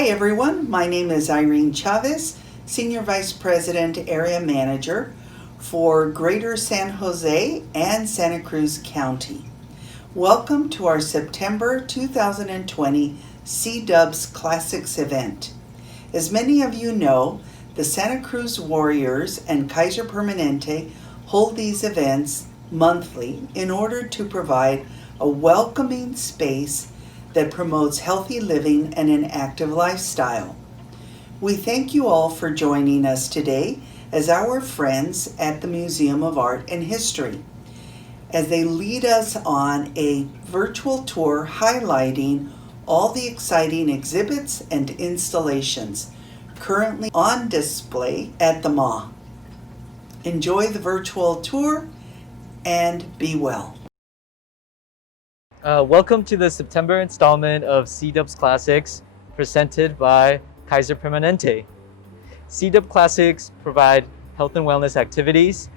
Hi everyone, my name is Irene Chavez, Senior Vice President Area Manager for Greater San Jose and Santa Cruz County. Welcome to our September 2020 C-Dubs Classics event. As many of you know, the Santa Cruz Warriors and Kaiser Permanente hold these events monthly in order to provide a welcoming space that promotes healthy living and an active lifestyle. We thank you all for joining us today as our friends at the Museum of Art and History, as they lead us on a virtual tour highlighting all the exciting exhibits and installations currently on display at the MA. Enjoy the virtual tour and be well. Welcome to the September installment of C-Dubs Classics presented by Kaiser Permanente. C-Dub Classics provide health and wellness activities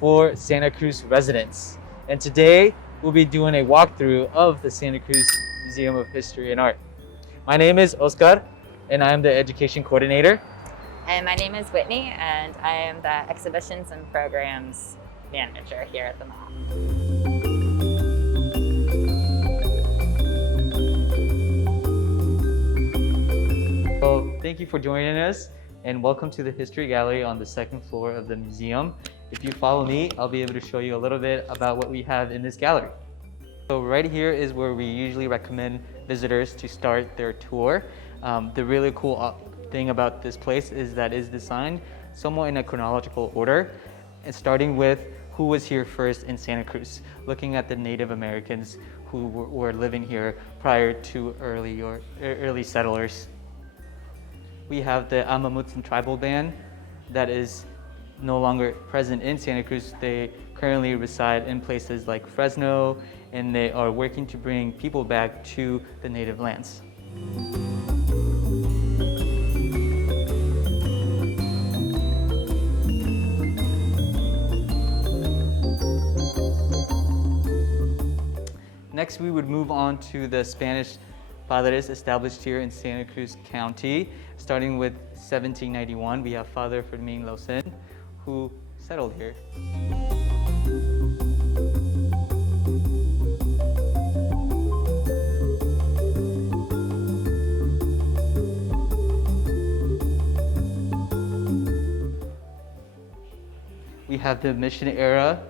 for Santa Cruz residents. And today we'll be doing a walkthrough of the Santa Cruz Museum of History and Art. My name is Oscar and I am the education coordinator. And my name is Whitney and I am the exhibitions and programs manager here at the mall. Well, thank you for joining us and welcome to the History Gallery on the second floor of the museum. If you follow me, I'll be able to show you a little bit about what we have in this gallery. So right here is where we usually recommend visitors to start their tour. The really cool thing about this place is that it's designed somewhat in a chronological order, and starting with who was here first in Santa Cruz, looking at the Native Americans who were living here prior to early settlers. We have the Amamutsan tribal band that is no longer present in Santa Cruz. They currently reside in places like Fresno, and they are working to bring people back to the native lands. Next, we would move on to the Spanish Padres established here in Santa Cruz County. Starting with 1791, we have Father Fermin Lausen, who settled here. We have the mission era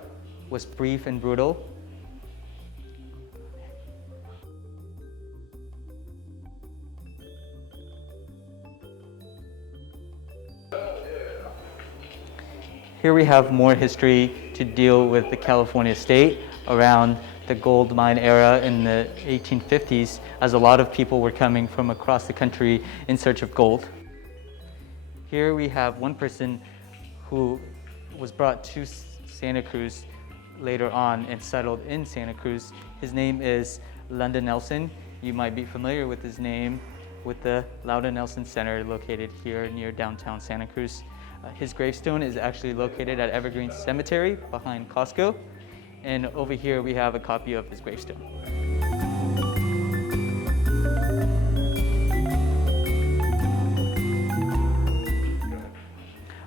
was brief and brutal. Here we have more history to deal with the California state around the gold mine era in the 1850s, as a lot of people were coming from across the country in search of gold. Here we have one person who was brought to Santa Cruz later on and settled in Santa Cruz. His name is London Nelson. You might be familiar with his name with the Lauda Nelson Center located here near downtown Santa Cruz. His gravestone is actually located at Evergreen Cemetery behind Costco. And over here we have a copy of his gravestone.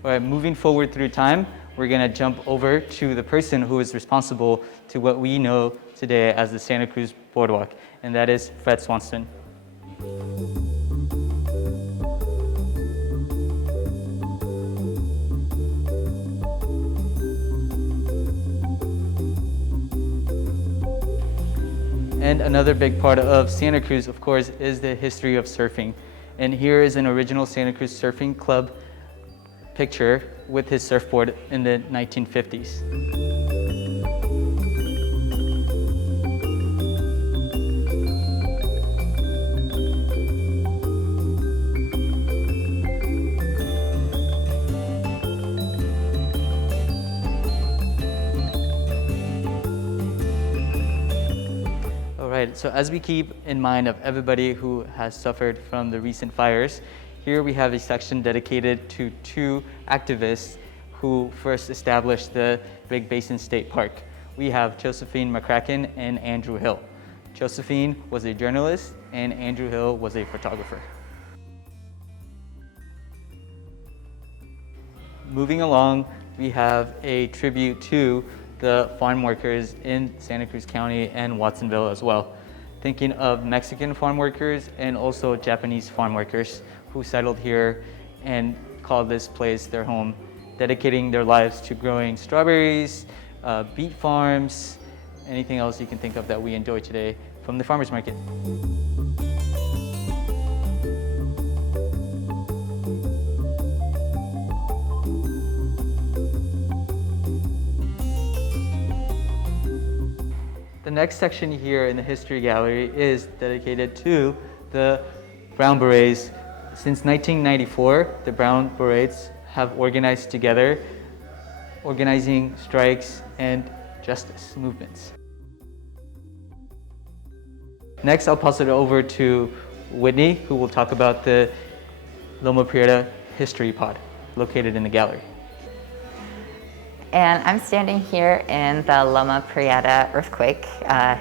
All right, moving forward through time, we're gonna jump over to the person who is responsible to what we know today as the Santa Cruz Boardwalk, and that is Fred Swanson. And another big part of Santa Cruz, of course, is the history of surfing. And here is an original Santa Cruz Surfing Club picture with his surfboard in the 1950s. Right, so as we keep in mind of everybody who has suffered from the recent fires, here we have a section dedicated to two activists who first established the Big Basin State Park. We have Josephine McCracken and Andrew Hill. Josephine was a journalist and Andrew Hill was a photographer. moving along, we have a tribute to the farm workers in Santa Cruz County and Watsonville as well. Thinking of Mexican farm workers and also Japanese farm workers who settled here and called this place their home, dedicating their lives to growing strawberries, beet farms, anything else you can think of that we enjoy today from the farmers market. The next section here in the History Gallery is dedicated to the Brown Berets. Since 1994, the Brown Berets have organized together, organizing strikes and justice movements. Next, I'll pass it over to Whitney, who will talk about the Loma Prieta History Pod, located in the gallery. And I'm standing here in the Loma Prieta Earthquake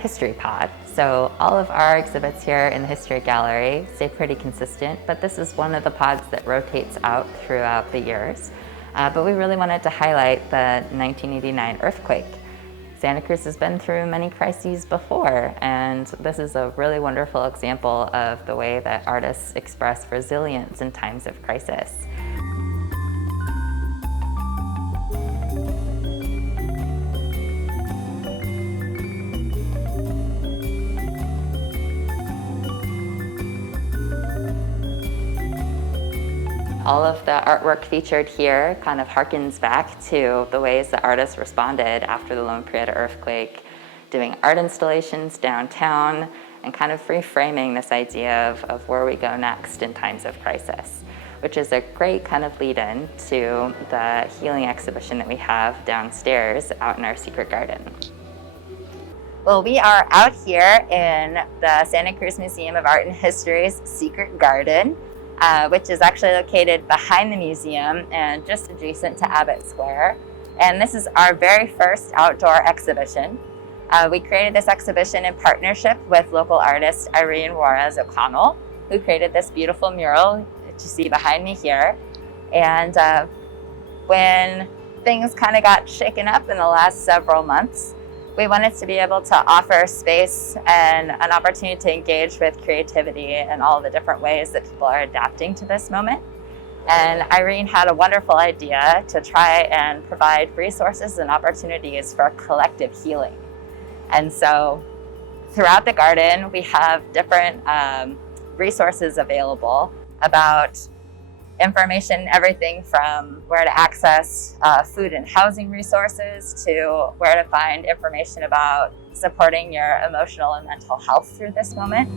History Pod. So all of our exhibits here in the History Gallery stay pretty consistent, but this is one of the pods that rotates out throughout the years. But we really wanted to highlight the 1989 earthquake. Santa Cruz has been through many crises before, and this is a really wonderful example of the way that artists express resilience in times of crisis. All of the artwork featured here kind of harkens back to the ways that artists responded after the Loma Prieta earthquake, doing art installations downtown and kind of reframing this idea of where we go next in times of crisis, which is a great kind of lead-in to the healing exhibition that we have downstairs out in our secret garden. Well, we are out here in the Santa Cruz Museum of Art and History's secret garden, which is actually located behind the museum and just adjacent to Abbott Square. And this is our very first outdoor exhibition. We created this exhibition in partnership with local artist Irene Juarez O'Connell, who created this beautiful mural that you see behind me here. And when things kind of got shaken up in the last several months, we wanted to be able to offer space and an opportunity to engage with creativity and all the different ways that people are adapting to this moment. And Irene had a wonderful idea to try and provide resources and opportunities for collective healing. And so throughout the garden, we have different resources available about information, everything from where to access food and housing resources to where to find information about supporting your emotional and mental health through this moment.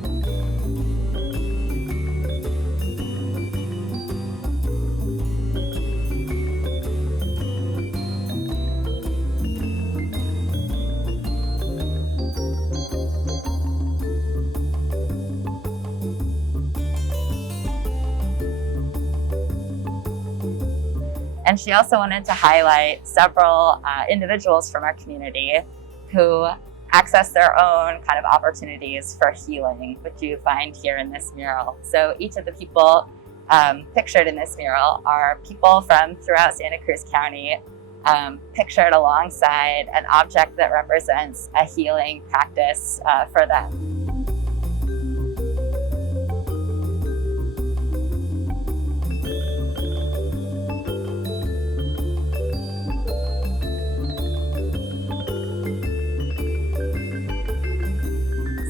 And she also wanted to highlight several individuals from our community who access their own kind of opportunities for healing, which you find here in this mural. So each of the people pictured in this mural are people from throughout Santa Cruz County, pictured alongside an object that represents a healing practice for them.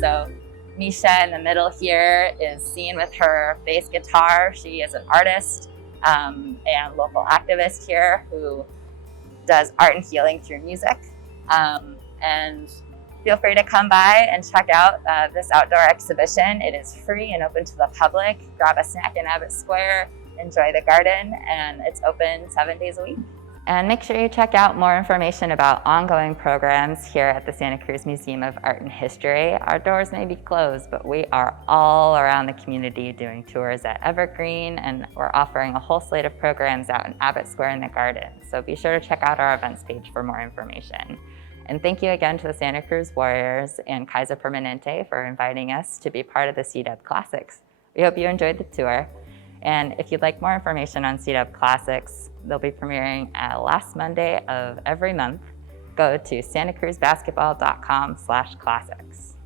So Misha in the middle here is seen with her bass guitar. She is an artist and local activist here who does art and healing through music. And feel free to come by and check out this outdoor exhibition. It is free and open to the public. Grab a snack in Abbott Square, enjoy the garden, and it's open 7 days a week. And make sure you check out more information about ongoing programs here at the Santa Cruz Museum of Art and History. Our doors may be closed, but we are all around the community doing tours at Evergreen, and we're offering a whole slate of programs out in Abbott Square in the garden. So be sure to check out our events page for more information. And thank you again to the Santa Cruz Warriors and Kaiser Permanente for inviting us to be part of the CDUB Classics. We hope you enjoyed the tour. And if you'd like more information on CDUB Classics, They'll be premiering last Monday of every month. Go to santacruzbasketball.com/classics.